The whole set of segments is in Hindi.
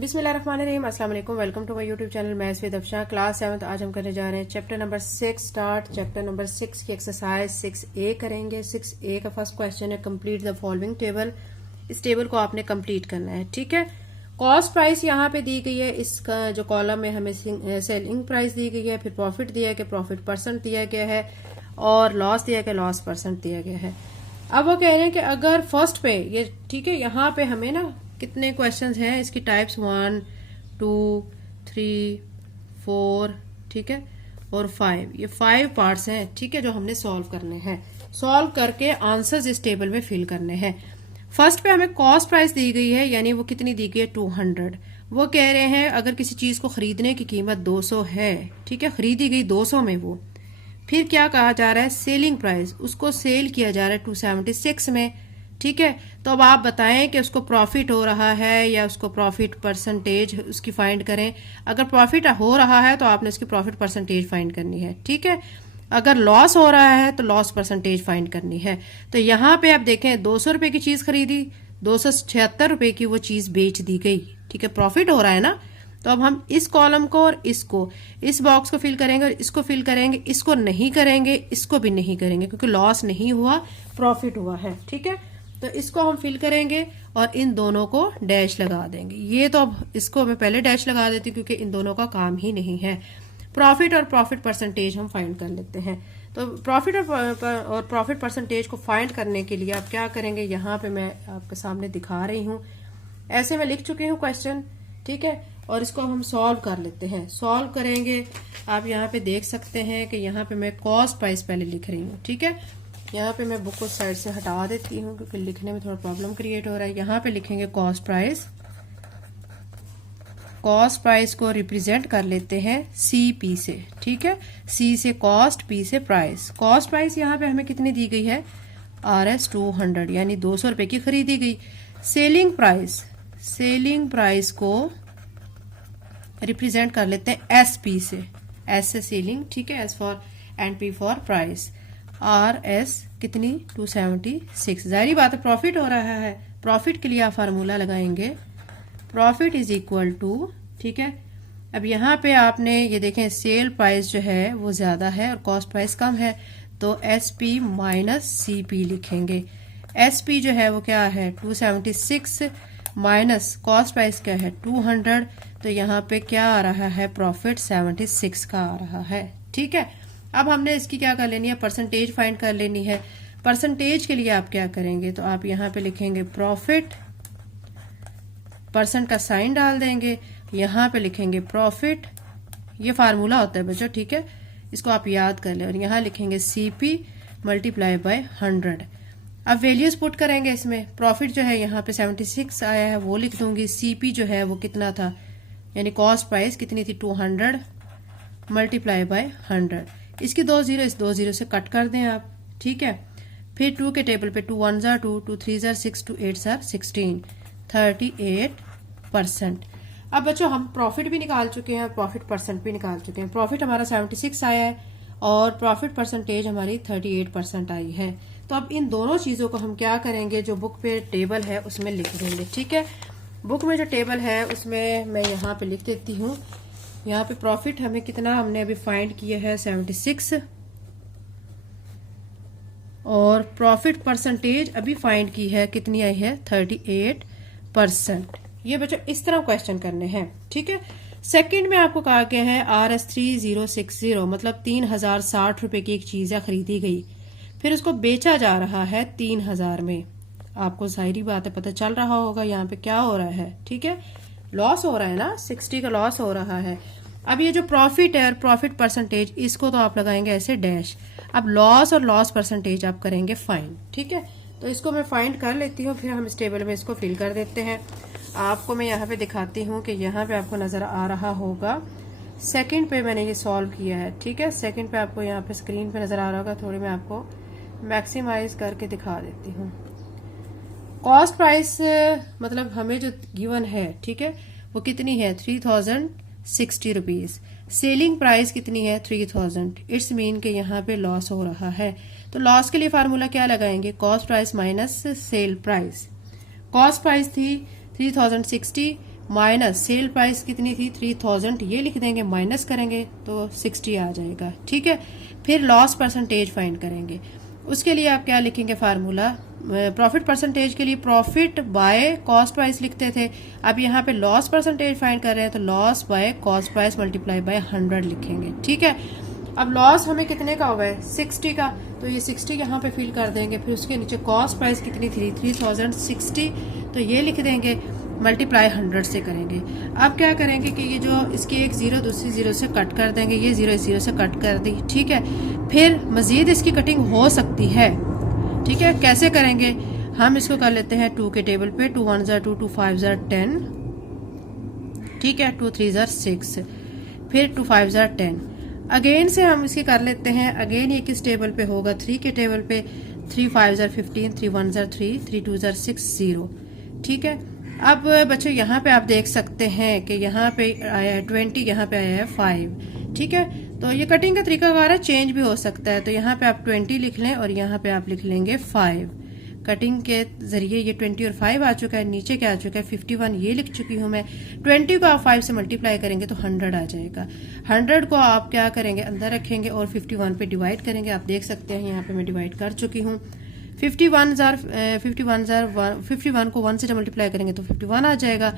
बिस्मिल्लाहिर्रहमानिर्रहीम, अस्सलाम वालेकुम। Welcome to my YouTube channel maths with Afsha. Class 7 आज हम करने जा रहे हैं chapter number 6 start. Chapter number 6 की एक्सरसाइज 6A करेंगे। 6A का फर्स्ट क्वेश्चन है कंप्लीट द फॉलोइंग टेबल। इस टेबल को आपने कंप्लीट करना है, ठीक है। कॉस्ट प्राइस यहाँ पे दी गई है, इसका जो कॉलम में हमें सेलिंग प्राइस दी गई है, फिर प्रॉफिट दिया गया, प्रॉफिट परसेंट दिया गया है, और लॉस दिया गया, लॉस परसेंट दिया गया है। अब वो कह रहे हैं कि अगर फर्स्ट पे ये, ठीक है, यहाँ पे हमें ना कितने क्वेश्चंस हैं, इसकी टाइप्स 1 2 3 4, ठीक है, और 5, ये 5 पार्ट्स हैं, ठीक है, जो हमने सॉल्व करने हैं। सॉल्व करके आंसर्स इस टेबल में फिल करने हैं। फर्स्ट पे हमें कॉस्ट प्राइस दी गई है, यानी वो कितनी दी गई है, 200। वो कह रहे हैं अगर किसी चीज को खरीदने की कीमत 200 है, ठीक है, खरीदी गई 200 में वो, फिर क्या कहा जा रहा है, सेलिंग प्राइस, उसको सेल किया जा रहा है 276 में, ठीक है। तो अब आप बताएं कि उसको प्रॉफिट हो रहा है या उसको प्रॉफिट परसेंटेज उसकी फाइंड करें। अगर प्रॉफिट हो रहा है तो आपने उसकी प्रॉफिट परसेंटेज फाइंड करनी है, ठीक है। अगर लॉस हो रहा है तो लॉस परसेंटेज फाइंड करनी है। तो यहाँ पे आप देखें 200 रुपए की चीज खरीदी, 276 रुपए की वो चीज बेच दी गई, ठीक है, प्रॉफिट हो रहा है ना। तो अब हम इस कॉलम को और इसको, इस बॉक्स को फिल करेंगे और इसको फिल करेंगे, इसको नहीं करेंगे, इसको भी नहीं करेंगे, क्योंकि लॉस नहीं हुआ, प्रॉफिट हुआ है, ठीक है। तो इसको हम फिल करेंगे और इन दोनों को डैश लगा देंगे। ये तो अब इसको मैं पहले डैश लगा देती हूँ क्योंकि इन दोनों का काम ही नहीं है। प्रॉफिट और प्रॉफिट परसेंटेज हम फाइंड कर लेते हैं। तो प्रॉफिट और प्रॉफिट परसेंटेज को फाइंड करने के लिए आप क्या करेंगे, यहाँ पे मैं आपके सामने दिखा रही हूँ, ऐसे मैं लिख चुकी हूँ क्वेश्चन, ठीक है, और इसको हम सॉल्व कर लेते हैं। सॉल्व करेंगे, आप यहाँ पे देख सकते हैं कि यहाँ पे मैं कॉस्ट प्राइस पहले लिख रही हूँ, ठीक है। यहाँ पे मैं बुक को साइड से हटा देती हूँ क्योंकि लिखने में थोड़ा प्रॉब्लम क्रिएट हो रहा है। यहाँ पे लिखेंगे कॉस्ट प्राइस। कॉस्ट प्राइस को रिप्रेजेंट कर लेते हैं CP से, ठीक है, C से कॉस्ट, P से प्राइस। कॉस्ट प्राइस यहाँ पे हमें कितनी दी गई है, RS 200, यानी 200 रुपए की खरीदी गई। सेलिंग प्राइस, सेलिंग प्राइस को रिप्रेजेंट कर लेते हैं SP से, S से सेलिंग, ठीक है, S for and P for price. RS कितनी, 276। जाहिर बात है प्रॉफिट हो रहा है, प्रॉफिट के लिए आप फार्मूला लगाएंगे, प्रॉफिट इज इक्वल टू, ठीक है। अब यहाँ पे आपने ये देखें सेल प्राइस जो है वो ज्यादा है और कॉस्ट प्राइस कम है, तो SP माइनस CP लिखेंगे। SP जो है वो क्या है, 276 माइनस कॉस्ट प्राइस क्या है, 200, तो यहाँ पे क्या आ रहा है, प्रॉफिट 76 का आ रहा है, ठीक है। अब हमने इसकी क्या कर लेनी है, परसेंटेज फाइंड कर लेनी है। परसेंटेज के लिए आप क्या करेंगे, तो आप यहाँ पे लिखेंगे प्रॉफिट, परसेंट का साइन डाल देंगे, यहाँ पे लिखेंगे प्रॉफिट, ये फार्मूला होता है बच्चों, ठीक है, इसको आप याद कर लें, और यहाँ लिखेंगे CP मल्टीप्लाई बाय 100। अब वैल्यूज पुट करेंगे इसमें, प्रॉफिट जो है यहाँ पे 76 आया है वो लिख दूंगी, CP जो है वो कितना था, यानी कॉस्ट प्राइस कितनी थी, 200 मल्टीप्लाई बाय 100। इसकी 2 जीरो इस 2 जीरो से कट कर दें आप, ठीक है। फिर 2 के टेबल पे 2 1 जार 2, 2 3 जार 6, 2 8 जार 16, 38%। अब बच्चों हम प्रॉफिट भी निकाल चुके हैं, प्रॉफिट परसेंट भी निकाल चुके हैं। प्रॉफिट हमारा 76 आया है और प्रॉफिट परसेंटेज हमारी 38% आई है। तो अब इन दोनों चीजों को हम क्या करेंगे, जो बुक पे टेबल है उसमें लिख देंगे, ठीक है। बुक में जो टेबल है उसमें मैं यहाँ पे लिख देती हूँ। यहाँ पे प्रॉफिट हमें कितना, हमने अभी फाइंड किया है 76, और प्रॉफिट परसेंटेज अभी फाइंड की है, कितनी आई है, 38%। ये बच्चों इस तरह क्वेश्चन करने हैं, ठीक है। सेकंड में आपको कहा गया है RS 3060, मतलब 3060 रुपए की एक चीज है, खरीदी गई, फिर उसको बेचा जा रहा है 3000 में। आपको जाहिर बात है पता चल रहा होगा यहाँ पे क्या हो रहा है, ठीक है, लॉस हो रहा है ना, 60 का लॉस हो रहा है। अब ये जो प्रॉफिट है, प्रॉफिट परसेंटेज, इसको तो आप लगाएंगे ऐसे डैश। अब लॉस और लॉस परसेंटेज आप करेंगे फाइंड, ठीक है। तो इसको मैं फाइंड कर लेती हूँ, फिर हम इस टेबल में इसको फिल कर देते हैं। आपको मैं यहाँ पे दिखाती हूँ कि यहाँ पे आपको नजर आ रहा होगा, सेकंड पे मैंने ये सॉल्व किया है, ठीक है। सेकंड पे आपको यहाँ पे स्क्रीन पे नजर आ रहा होगा, थोड़ी मैं आपको मैक्सिमाइज करके दिखा देती हूँ। कॉस्ट प्राइस मतलब हमें जो गिवन है, ठीक है, वो कितनी है, 3060 रुपीज। सेलिंग प्राइस कितनी है, 3000। इट्स मीन के यहाँ पे लॉस हो रहा है, तो लॉस के लिए फार्मूला क्या लगाएंगे, cost price minus sale price. Cost price थी 3060 माइनस सेल प्राइस कितनी थी 3000, ये लिख देंगे, माइनस करेंगे तो 60 आ जाएगा। ठीक है, फिर लॉस परसेंटेज फाइंड करेंगे। उसके लिए आप क्या लिखेंगे फार्मूला, प्रॉफिट परसेंटेज के लिए प्रॉफिट बाय कॉस्ट प्राइस लिखते थे, अब यहाँ पे लॉस परसेंटेज फाइंड कर रहे हैं तो loss by cost price multiply by 100 लिखेंगे। ठीक है, अब लॉस हमें कितने का हुआ है 60 का, तो ये 60 यहाँ पे फिल कर देंगे। फिर उसके नीचे कॉस्ट प्राइस कितनी थी 3060, तो ये लिख देंगे, मल्टीप्लाई 100 से करेंगे। अब क्या करेंगे कि ये जो इसकी एक जीरो दूसरी जीरो से कट कर देंगे, ये जीरो इस जीरो से कट कर दी। ठीक है, फिर मजीद इसकी कटिंग हो सकती है। ठीक है, कैसे करेंगे, हम इसको कर लेते हैं 2 के टेबल पे, 2 1 2 2 5 10, ठीक है, 2 3 6, फिर 2 5 10। अगेन से हम इसकी कर लेते हैं, अगेन ये किस टेबल पे होगा 3 के टेबल पे, 3 5 15, 3 1 3, 3 2 6 0। ठीक है, अब बच्चों यहाँ पे आप देख सकते हैं कि यहाँ पे आया है 20, यहाँ पे आया है 5। ठीक है, तो ये कटिंग का तरीकाकार है, चेंज भी हो सकता है। तो यहाँ पे आप 20 लिख लें और यहाँ पे आप लिख लेंगे 5। कटिंग के जरिए ये 20 और 5 आ चुका है, नीचे क्या आ चुका है 51, ये लिख चुकी हूँ मैं। 20 को आप 5 से मल्टीप्लाई करेंगे तो 100 आ जाएगा। 100 को आप क्या करेंगे अंदर रखेंगे और 51 पे डिवाइड करेंगे। आप देख सकते हैं यहाँ पे मैं डिवाइड कर चुकी हूँ। 51 को 1 से जब मल्टीप्लाई करेंगे तो 51 आ जाएगा।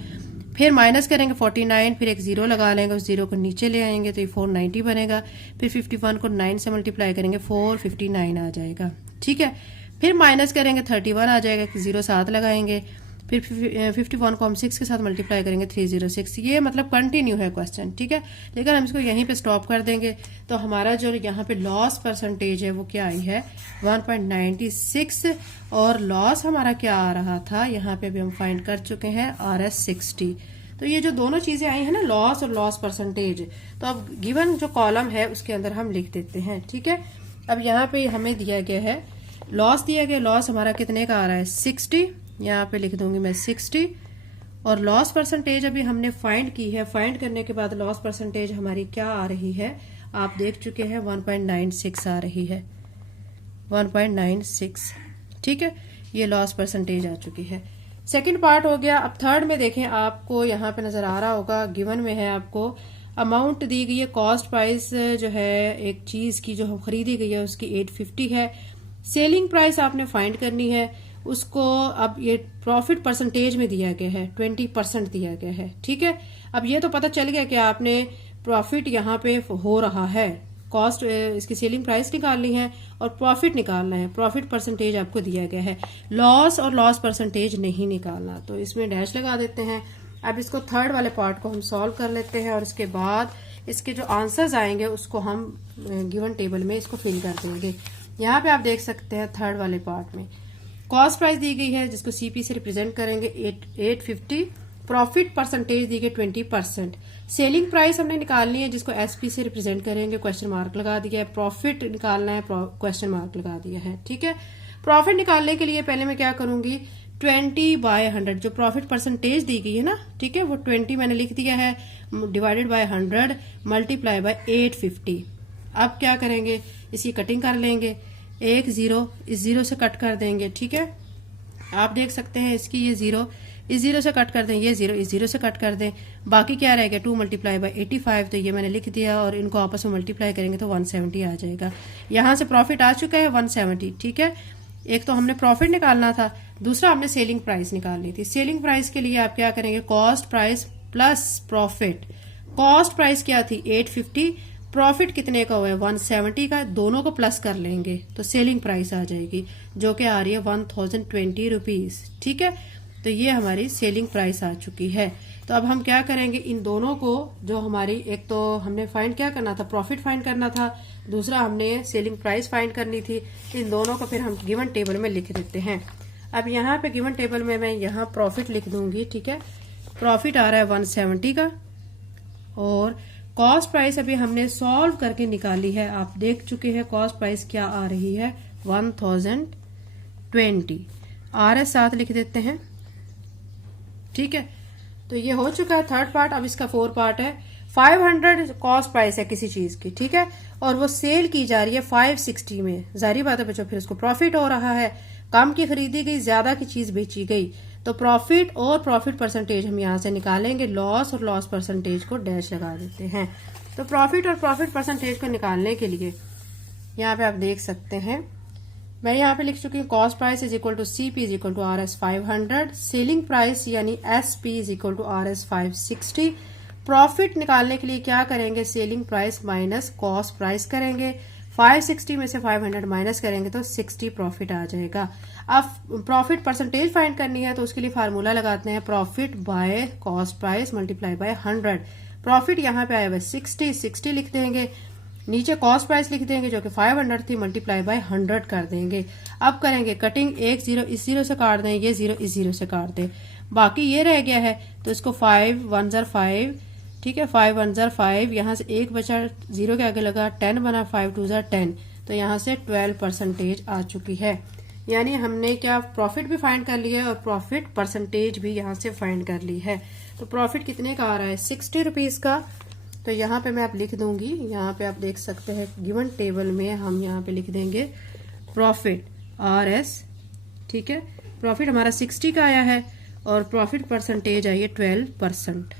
फिर माइनस करेंगे 49, फिर एक जीरो लगा लेंगे, उस जीरो को नीचे ले आएंगे तो ये 490 बनेगा। फिर 51 को 9 से मल्टीप्लाई करेंगे 459 आ जाएगा। ठीक है, फिर माइनस करेंगे 31 आ जाएगा, जीरो साथ लगाएंगे। फिर 51 को हम 6 के साथ मल्टीप्लाई करेंगे 306। ये मतलब कंटिन्यू है क्वेश्चन। ठीक है, लेकिन हम इसको यहीं पे स्टॉप कर देंगे। तो हमारा जो यहाँ पे लॉस परसेंटेज है वो क्या आई है 1.96, और लॉस हमारा क्या आ रहा था यहाँ पे भी हम फाइंड कर चुके हैं RS 60। तो ये जो दोनों चीजें आई है ना, लॉस और लॉस परसेंटेज, तो अब गिवन जो कॉलम है उसके अंदर हम लिख देते हैं। ठीक है, अब यहाँ पे हमें दिया गया है लॉस, दिया गया लॉस हमारा कितने का आ रहा है 60, यहाँ पे लिख दूंगी मैं 60, और लॉस परसेंटेज अभी हमने फाइंड की है। फाइंड करने के बाद लॉस परसेंटेज हमारी क्या आ रही है आप देख चुके हैं 1.96 आ रही है, 1.96। ठीक है, ये लॉस परसेंटेज आ चुकी है। सेकंड पार्ट हो गया। अब थर्ड में देखें, आपको यहाँ पे नजर आ रहा होगा, गिवन में है आपको अमाउंट दी गई है, कॉस्ट प्राइस जो है एक चीज की जो खरीदी गई है उसकी 850 है। सेलिंग प्राइस आपने फाइंड करनी है उसको। अब ये प्रॉफिट परसेंटेज में दिया गया है 20% दिया गया है। ठीक है, अब ये तो पता चल गया कि आपने प्रॉफिट यहाँ पे हो रहा है, कॉस्ट इसकी सेलिंग प्राइस निकालनी है और प्रॉफिट निकालना है। प्रॉफिट परसेंटेज आपको दिया गया है, लॉस और लॉस परसेंटेज नहीं निकालना, तो इसमें डैश लगा देते हैं। अब इसको थर्ड वाले पार्ट को हम सॉल्व कर लेते हैं और इसके बाद इसके जो आंसर्स आएंगे उसको हम गिवन टेबल में इसको फिल कर देंगे। यहाँ पे आप देख सकते हैं थर्ड वाले पार्ट में कॉस्ट प्राइस दी गई है जिसको सीपी से रिप्रेजेंट करेंगे 850, प्रॉफिट परसेंटेज दी गई 20%, सेलिंग प्राइस हमने निकालनी है जिसको एसपी से रिप्रेजेंट करेंगे, क्वेश्चन मार्क लगा दिया है, प्रॉफिट निकालना है, क्वेश्चन मार्क लगा दिया है। ठीक है, प्रॉफिट निकालने के लिए पहले मैं क्या करूंगी 20/100 जो प्रॉफिट परसेंटेज दी गई है ना, ठीक है, वो 20 मैंने लिख दिया है, डिवाइडेड बाय 100 मल्टीप्लाई बाय 850। अब क्या करेंगे इसकी कटिंग कर लेंगे, एक जीरो इस जीरो से कट कर देंगे। ठीक है, आप देख सकते हैं इसकी ये जीरो इस जीरो से कट कर दें, ये जीरो इस जीरो से कट कर दें, बाकी क्या रहेगा 2 मल्टीप्लाई बाय 85, तो ये मैंने लिख दिया और इनको आपस में मल्टीप्लाई करेंगे तो 170 आ जाएगा। यहाँ से प्रॉफिट आ चुका है 170। ठीक है, एक तो हमने प्रॉफिट निकालना था, दूसरा हमने सेलिंग प्राइस निकालनी थी। सेलिंग प्राइस के लिए आप क्या करेंगे cost price plus profit. Cost price क्या थी 850, प्रॉफिट कितने का हुआ है 170 का, दोनों को प्लस कर लेंगे तो सेलिंग प्राइस आ जाएगी जो कि आ रही है 1020 रुपीज। ठीक है, तो ये हमारी सेलिंग प्राइस आ चुकी है। तो अब हम क्या करेंगे इन दोनों को, जो हमारी एक तो हमने फाइंड क्या करना था प्रॉफिट फाइंड करना था, दूसरा हमने सेलिंग प्राइस फाइंड करनी थी, इन दोनों को फिर हम गिवन टेबल में लिख देते हैं। अब यहाँ पे गिवन टेबल में मैं यहाँ प्रॉफिट लिख दूंगी। ठीक है, प्रॉफिट आ रहा है 170 का और कॉस्ट प्राइस अभी हमने सॉल्व करके निकाली है, आप देख चुके हैं कॉस्ट प्राइस क्या आ रही है 1020। RS साथ लिख देते हैं। ठीक है, तो ये हो चुका है थर्ड पार्ट। अब इसका फोर्थ पार्ट है 500 कॉस्ट प्राइस है किसी चीज की। ठीक है, और वो सेल की जा रही है 560 में, जाहिर बात है बच्चों फिर उसको प्रॉफिट हो रहा है, कम की खरीदी गई ज्यादा की चीज बेची गई, तो प्रॉफिट और प्रॉफिट परसेंटेज हम यहाँ से निकालेंगे, लॉस और लॉस परसेंटेज को डैश लगा देते हैं। तो प्रॉफिट और प्रॉफिट परसेंटेज को निकालने के लिए यहाँ पे आप देख सकते हैं, मैं यहाँ पे लिख चुकी हूँ cost price is equal to CP is equal to RS 500, selling price यानी SP is equal to RS 560। Profit निकालने के लिए क्या करेंगे, selling price minus cost price करेंगे, 560 में से 500 माइनस करेंगे तो 60 प्रॉफिट आ जाएगा। अब प्रॉफिट परसेंटेज फाइंड करनी है तो उसके लिए फार्मूला लगाते हैं, profit by cost price multiply by 100। Profit यहाँ पे आया हुआ 60 लिख देंगे, नीचे कॉस्ट प्राइस लिख देंगे जो कि 500 थी, मल्टीप्लाई बाय 100 कर देंगे। अब करेंगे कटिंग, एक जीरो इस जीरो से काट दें, ये जीरो इस जीरो से काट दें, बाकी ये रह गया है तो इसको 5 1 ज़र 5, ठीक है, 5 1 ज़र 5, यहाँ से एक बचा, जीरो के आगे लगा 10 बना, 5 2 ज़र 10, तो यहाँ से 12% आ चुकी है। यानी हमने क्या प्रॉफिट भी फाइंड कर लिया है और प्रॉफिट परसेंटेज भी यहाँ से फाइंड कर ली है। तो प्रॉफिट कितने का आ रहा है, 60 रुपीज का। तो यहाँ पे मैं आप लिख दूंगी, यहाँ पे आप देख सकते हैं गिवन टेबल में हम यहाँ पे लिख देंगे प्रॉफिट RS, ठीक है, प्रॉफिट हमारा 60 का आया है और प्रॉफिट परसेंटेज आई है 12%।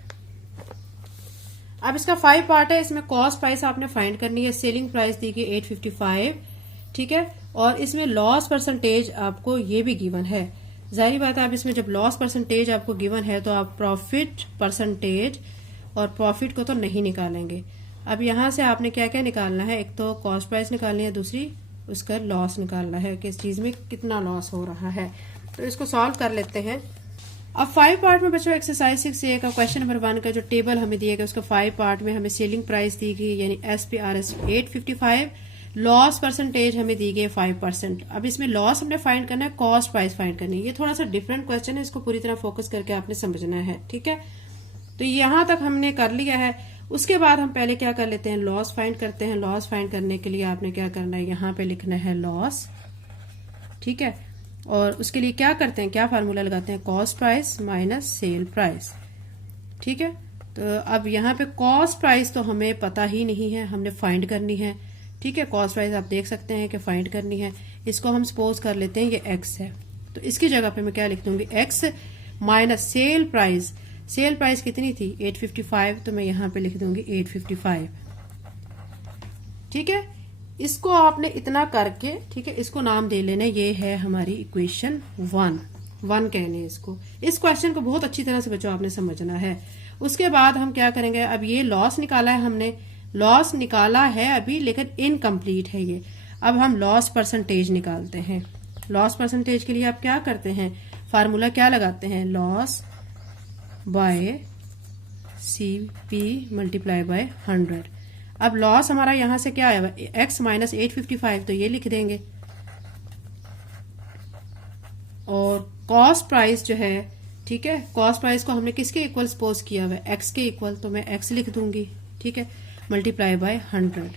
अब इसका 5 पार्ट है, इसमें कॉस्ट प्राइस आपने फाइंड करनी है, सेलिंग प्राइस दी गई 855, ठीक है, और इसमें लॉस परसेंटेज आपको ये भी गिवन है। जाहिर बात है, आप इसमें जब लॉस परसेंटेज आपको गिवन है तो आप प्रॉफिट परसेंटेज और प्रॉफिट को तो नहीं निकालेंगे। अब यहाँ से आपने क्या क्या निकालना है, एक तो कॉस्ट प्राइस निकालनी है, दूसरी उसका लॉस निकालना है, किस चीज में कितना लॉस हो रहा है। तो इसको सॉल्व कर लेते हैं। अब 5 पार्ट में बच्चों एक्सरसाइज 6A का क्वेश्चन नंबर 1 का जो टेबल हमें दिया गया उसका 5 पार्ट में हमें सेलिंग प्राइस दी गई यानी SP RS 855, लॉस परसेंटेज हमें दी गई 5%। अब इसमें लॉस हमने फाइंड करना है, कॉस्ट प्राइस फाइंड करनी है। ये थोड़ा सा डिफरेंट क्वेश्चन है, इसको पूरी तरह फोकस करके आपने समझना है, ठीक है। तो यहाँ तक हमने कर लिया है। उसके बाद हम पहले क्या कर लेते हैं, लॉस फाइंड करते हैं। लॉस फाइंड करने के लिए आपने क्या करना है, यहाँ पे लिखना है लॉस, ठीक है, और उसके लिए क्या करते हैं, क्या फार्मूला लगाते हैं, cost price minus sale price, ठीक है। तो अब यहाँ पे कॉस्ट प्राइस तो हमें पता ही नहीं है, हमने फाइंड करनी है, ठीक है। कॉस्ट प्राइस आप देख सकते हैं कि फाइंड करनी है। इसको हम सपोज कर लेते हैं ये x है, तो इसकी जगह पे मैं क्या लिख दूंगी, x minus sale price. Sale price कितनी थी 855, तो मैं यहाँ पे लिख दूंगी 855, ठीक है। इसको आपने इतना करके, ठीक है, इसको नाम दे लेना, ये है हमारी इक्वेशन 1 कहने इसको। इस क्वेश्चन को बहुत अच्छी तरह से बच्चों आपने समझना है। उसके बाद हम क्या करेंगे, अब ये लॉस निकाला है हमने, लॉस निकाला है अभी लेकिन इनकम्प्लीट है ये। अब हम लॉस परसेंटेज निकालते हैं। लॉस परसेंटेज के लिए आप क्या करते हैं, फार्मूला क्या लगाते हैं, loss by CP multiply by 100। अब लॉस हमारा यहां से क्या आया, x माइनस 855, तो ये लिख देंगे। और कॉस्ट प्राइस जो है, ठीक है, कॉस्ट प्राइस को हमने किसके इक्वल सपोज किया हुआ है, x के इक्वल, तो मैं x लिख दूंगी, ठीक है, मल्टीप्लाई बाय 100।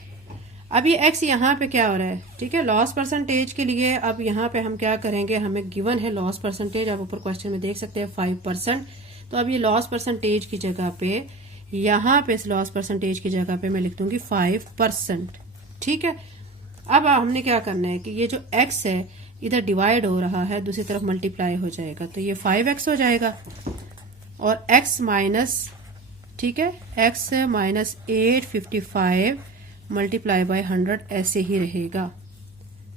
अब ये x यहाँ पे क्या हो रहा है, ठीक है, लॉस परसेंटेज के लिए। अब यहाँ पे हम क्या करेंगे, हमें गिवन है लॉस परसेंटेज, आप ऊपर क्वेश्चन में देख सकते हैं 5%। तो अब ये लॉस परसेंटेज की जगह पे, यहाँ पे इस लॉस परसेंटेज की जगह पे मैं लिख दूंगी 5%, ठीक है। अब हमने क्या करना है कि ये जो x है इधर डिवाइड हो रहा है, दूसरी तरफ मल्टीप्लाई हो जाएगा, तो ये 5x हो जाएगा। और x माइनस, ठीक है, x माइनस 855 मल्टीप्लाई बाय 100 ऐसे ही रहेगा।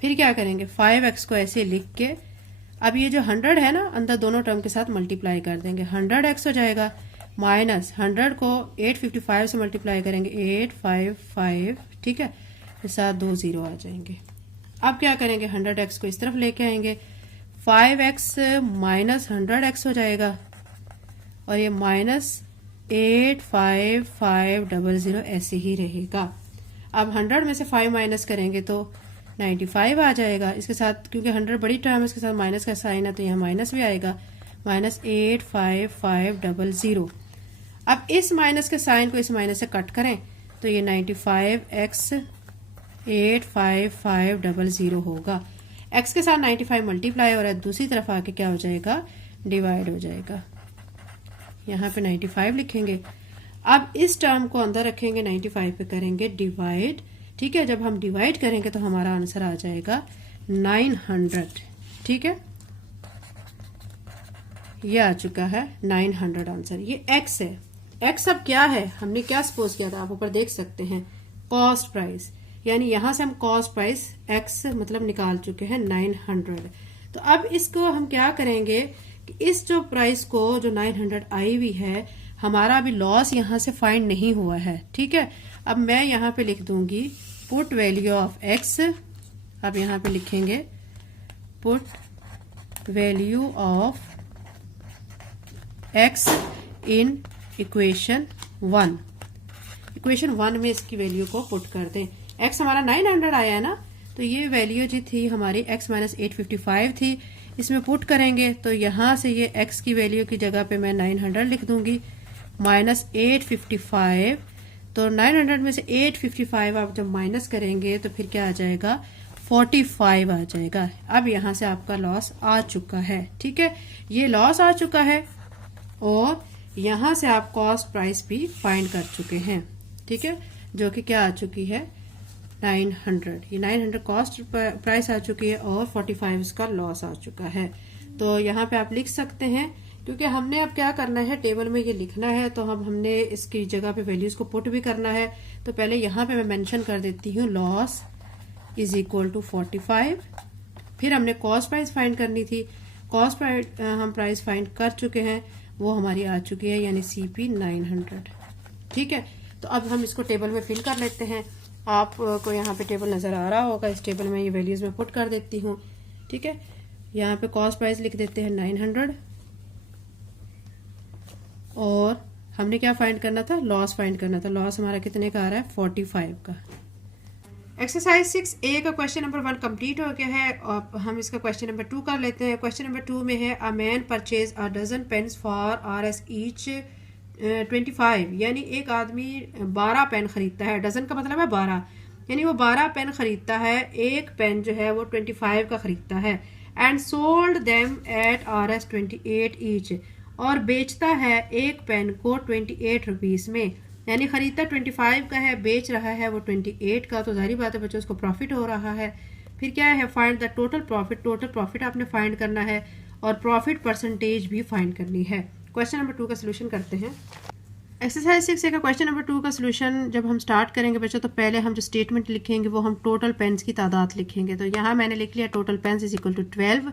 फिर क्या करेंगे, 5x को ऐसे लिख के, अब ये जो 100 है ना अंदर दोनों टर्म के साथ मल्टीप्लाई कर देंगे, 100x हो जाएगा, माइनस 100 को 855 से मल्टीप्लाई करेंगे 855, ठीक है, इस साथ 2 0 आ जाएंगे। अब क्या करेंगे, 100x को इस तरफ लेके आएंगे, 5x माइनस 100x हो जाएगा और ये माइनस 85500 ऐसे ही रहेगा। अब 100 में से 5 माइनस करेंगे तो 95 आ जाएगा। इसके साथ क्योंकि 100 बड़ी टर्म है, इसके साथ माइनस का साइन है तो यहाँ माइनस भी आएगा, माइनस 85500। अब इस माइनस के साइन को इस माइनस से कट करें तो ये 95x 85500 होगा। x के साथ 95 मल्टीप्लाई हो रहा है, दूसरी तरफ आके क्या हो जाएगा, डिवाइड हो जाएगा। यहाँ पे 95 लिखेंगे। अब इस टर्म को अंदर रखेंगे, 95 पे करेंगे डिवाइड, ठीक है। जब हम डिवाइड करेंगे तो हमारा आंसर आ जाएगा 900, ठीक है। ये आ चुका है 900 आंसर। ये एक्स है। एक्स अब क्या है, हमने क्या सपोज किया था, आप ऊपर देख सकते हैं कॉस्ट प्राइस, यानी यहां से हम कॉस्ट प्राइस एक्स मतलब निकाल चुके हैं 900। तो अब इसको हम क्या करेंगे कि इस जो प्राइस को जो 900 आई हुई है, हमारा अभी लॉस यहां से फाइंड नहीं हुआ है, ठीक है। अब मैं यहां पे लिख दूंगी पुट वैल्यू ऑफ एक्स। अब यहां पे लिखेंगे put value of x in equation 1। Equation 1 में इसकी वैल्यू को पुट कर दें। एक्स हमारा 900 आया है ना, तो ये वैल्यू जी थी हमारी x माइनस 855 थी, इसमें पुट करेंगे तो यहां से ये x की वैल्यू की जगह पे मैं 900 लिख दूंगी माइनस 855। तो 900 में से 855 आप जब माइनस करेंगे तो फिर क्या आ जाएगा 45 आ जाएगा। अब यहां से आपका लॉस आ चुका है, ठीक है, ये लॉस आ चुका है और यहां से आप कॉस्ट प्राइस भी फाइंड कर चुके हैं, ठीक है, जो कि क्या आ चुकी है 900। ये 900 कॉस्ट प्राइस आ चुकी है और 45 इसका लॉस आ चुका है। तो यहाँ पे आप लिख सकते हैं, क्योंकि हमने अब क्या करना है टेबल में ये लिखना है, तो हमने इसकी जगह पे वैल्यूज को पुट भी करना है। तो पहले यहाँ पे मैं मेंशन कर देती हूँ लॉस इज इक्वल टू 45। फिर हमने कॉस्ट प्राइस फाइंड करनी थी, कॉस्ट प्राइस हम प्राइस फाइंड कर चुके हैं, वो हमारी आ चुकी है यानी CP 900, ठीक है। तो अब हम इसको टेबल में फिल कर लेते हैं। आपको यहाँ पे टेबल नजर आ रहा होगा, इस टेबल में ये वैल्यूज में पुट कर देती हूँ, ठीक है। यहाँ पे कॉस्ट प्राइस लिख देते हैं 900 और हमने क्या फाइंड करना था, लॉस फाइंड करना था। लॉस हमारा कितने का आ रहा है 45 का। एक्सरसाइज 6A का क्वेश्चन नंबर 1 कंप्लीट हो गया है और हम इसका क्वेश्चन नंबर 2 कर लेते हैं। क्वेश्चन नंबर 2 में है a man purchase a dozen pens for RS each 25, यानी एक आदमी 12 पेन खरीदता है। डजन का मतलब है 12, यानी वो 12 पेन खरीदता है, एक पेन जो है वो 25 का खरीदता है। And sold them at RS 28 each, और बेचता है एक पेन को 28 रुपीज में, यानी खरीदता 25 का है, बेच रहा है वो 28 का। तो जाहिर बात है बच्चों उसको प्रॉफिट हो रहा है। फिर क्या है, find the total profit. Total profit आपने फाइंड करना है और प्रॉफिट परसेंटेज भी फाइंड करनी है। क्वेश्चन नंबर 2 का सोल्यूशन करते हैं। एक्सरसाइज 6 का क्वेश्चन नंबर 2 का सोल्यूशन जब हम स्टार्ट करेंगे बच्चों, तो पहले हम जो स्टेटमेंट लिखेंगे वो हम टोटल पेन्स की तादाद लिखेंगे। तो यहाँ मैंने लिख लिया total pens is equal to 12।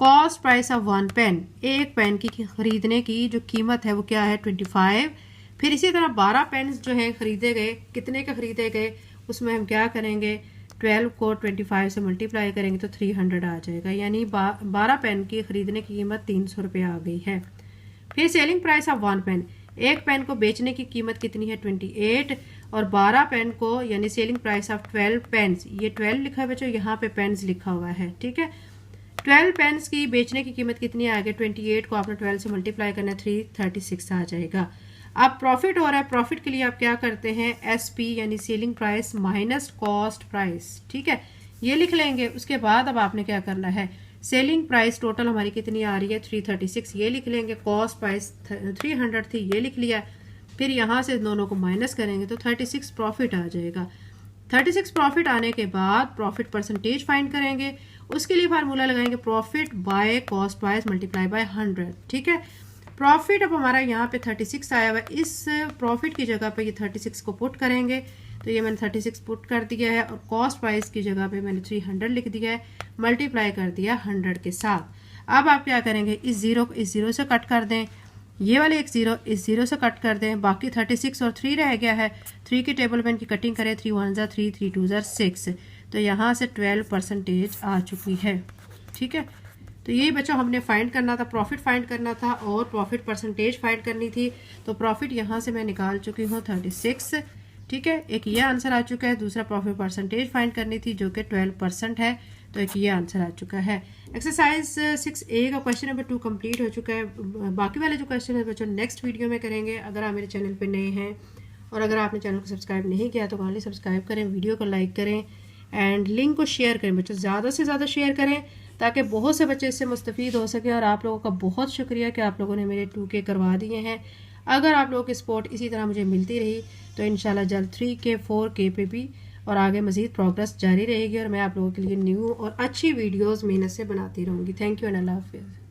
Cost price of 1 pen, एक पेन की खरीदने की जो कीमत है वो क्या है 25। फिर इसी तरह 12 पेन्स जो है खरीदे गए, कितने का खरीदे गए, उसमें हम क्या करेंगे 12 को 25 से मल्टीप्लाई करेंगे तो 300 आ जाएगा, यानी 12 पेन की खरीदने की कीमत 300 रुपये आ गई है। फिर सेलिंग प्राइस ऑफ 1 पेन, एक पेन को बेचने की कीमत कितनी है 28, और 12 पेन को यानी सेलिंग प्राइस ऑफ 12 पेन्स, ये 12 लिखा है बच्चों, यहाँ पे पेन्स लिखा हुआ है, ठीक है। 12 पेन्स की बेचने की कीमत कितनी आ गई 28 को आपने 12 से मल्टीप्लाई करना है 336 आ जाएगा। अब प्रॉफिट हो रहा है, प्रॉफिट के लिए आप क्या करते हैं SP यानी selling price minus cost price, ठीक है, ये लिख लेंगे। उसके बाद अब आपने क्या करना है, सेलिंग प्राइस टोटल हमारी कितनी आ रही है 336, ये लिख लेंगे। कॉस्ट प्राइस 300 थी, ये लिख लिया। फिर यहाँ से दोनों को माइनस करेंगे तो 36 प्रॉफिट आ जाएगा। 36 प्रॉफिट आने के बाद प्रॉफिट परसेंटेज फाइंड करेंगे। उसके लिए फार्मूला लगाएंगे profit by cost price multiply by 100, ठीक है। प्रॉफिट अब हमारा यहाँ पे 36 आया हुआ है, इस प्रॉफिट की जगह पे ये 36 को पुट करेंगे, तो ये मैंने 36 पुट कर दिया है और कॉस्ट प्राइस की जगह पे मैंने 300 लिख दिया है, मल्टीप्लाई कर दिया 100 के साथ। अब आप क्या करेंगे, इस जीरो को इस जीरो से कट कर दें, ये वाले एक जीरो इस जीरो से कट कर दें, बाकी 36 और 3 रह गया है। 3 की टेबल में इनकी कटिंग करें, 3 1 ज़ा 3, 3 2 ज़ा 6, तो यहाँ से 12% आ चुकी है, ठीक है। तो यही बच्चों हमने फाइंड करना था, प्रॉफिट फाइंड करना था और प्रॉफिट परसेंटेज फाइंड करनी थी। तो प्रॉफिट यहाँ से मैं निकाल चुकी हूँ 36, ठीक है। एक ये आंसर आ चुका है, दूसरा प्रॉफिट परसेंटेज फाइंड करनी थी जो कि 12% है, तो एक ये आंसर आ चुका है। एक्सरसाइज 6A का क्वेश्चन नंबर 2 कंप्लीट हो चुका है। बाकी वाले जो क्वेश्चन है बच्चों नेक्स्ट वीडियो में करेंगे। अगर आप मेरे चैनल पर नए हैं और अगर आपने चैनल को सब्सक्राइब नहीं किया तो काइंडली सब्सक्राइब करें, वीडियो को लाइक करें एंड लिंक को शेयर करें बच्चों, ज़्यादा से ज़्यादा शेयर करें ताकि बहुत से बच्चे इससे मुस्तफ़ीद हो सके। और आप लोगों का बहुत शुक्रिया कि आप लोगों ने मेरे 2K करवा दिए हैं। अगर आप लोगों की सपोर्ट इसी तरह मुझे मिलती रही तो इंशाल्लाह जल्द 3K 4K पे भी और आगे मज़ीद प्रोग्रेस जारी रहेगी और मैं आप लोगों के लिए न्यू और अच्छी वीडियोज़ मेहनत से बनाती रहूँगी। थैंक यू एंड अल्लाह हाफ़िज़।